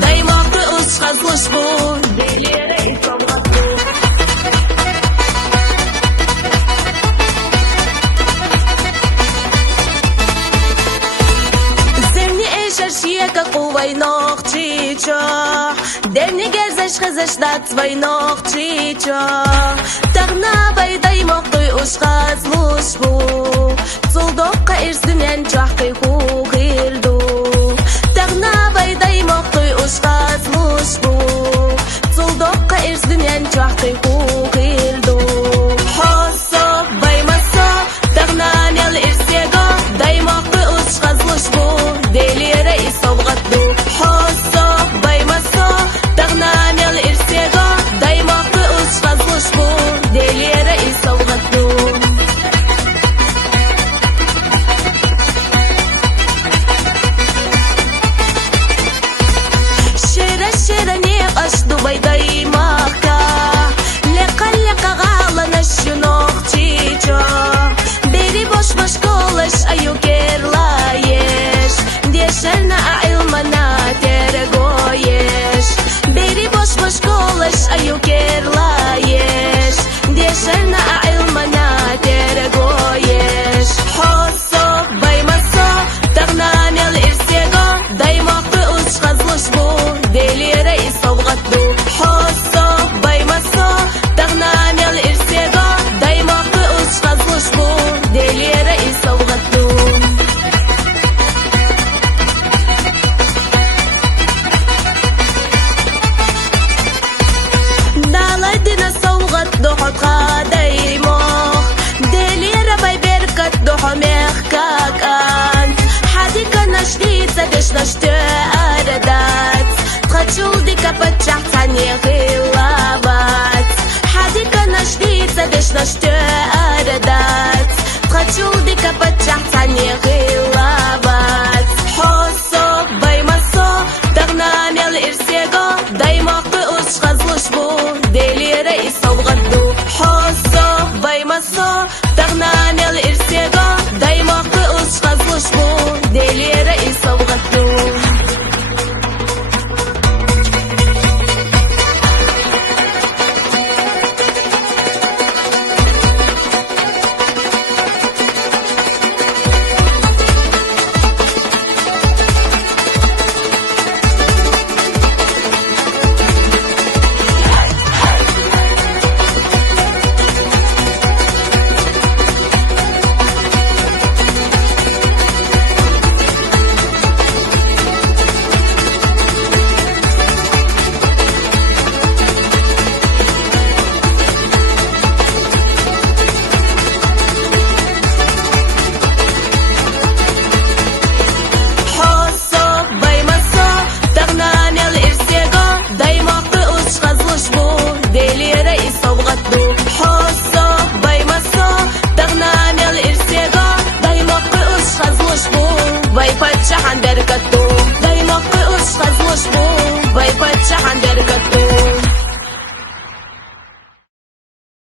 دايما قوس خزلش بون دليرة يصبغتو زرني ايش ارشيك قوي نوختيچا درني گزش خزش دات وي نوختيچا تغنا بيداي مقوي اوش خزلش بون صلدوق ارسدنن جاحقي خو غيردو تغنا بيداي مقوي اوش خزلش بون صلدوق ارسدنن جاحقي خو غيردو حسب بيمسا تغنا نيل ارسيغا داي مقوي اوش خزلش بون دليرة يصبغتو حسب بيمسا تغنا نيل ارسيغا داي مقوي اوش خزلش بون دليرة يصبغتو بيضاي ماكا لقلق غالا نشو نوختيچا بيري بوش مشكولش ايو كيرلايش ديشرنا اعلمنا ترغويش بيري بوش مشكولش ايو كيرلايش ديشرنا اعلمنا ترغويش حسب بيمسا تغنا نيل ارسيغا دايما قوش خزلش بون دليرة يصبغتو حسب بيمسا تغنا نيل ارسيغا دايما قوش خزلش بون دليرة يصبغتو دالدنا صوغت دوحت خاديمو دليرة بيبركت دوحو ميخكاكان حديك نشديد سدش نشتو أردات تخدشول ديكا بتشح تاني غلابات حديك نشديد سدش نشتو أردات تخدشول ديكا بتشح تاني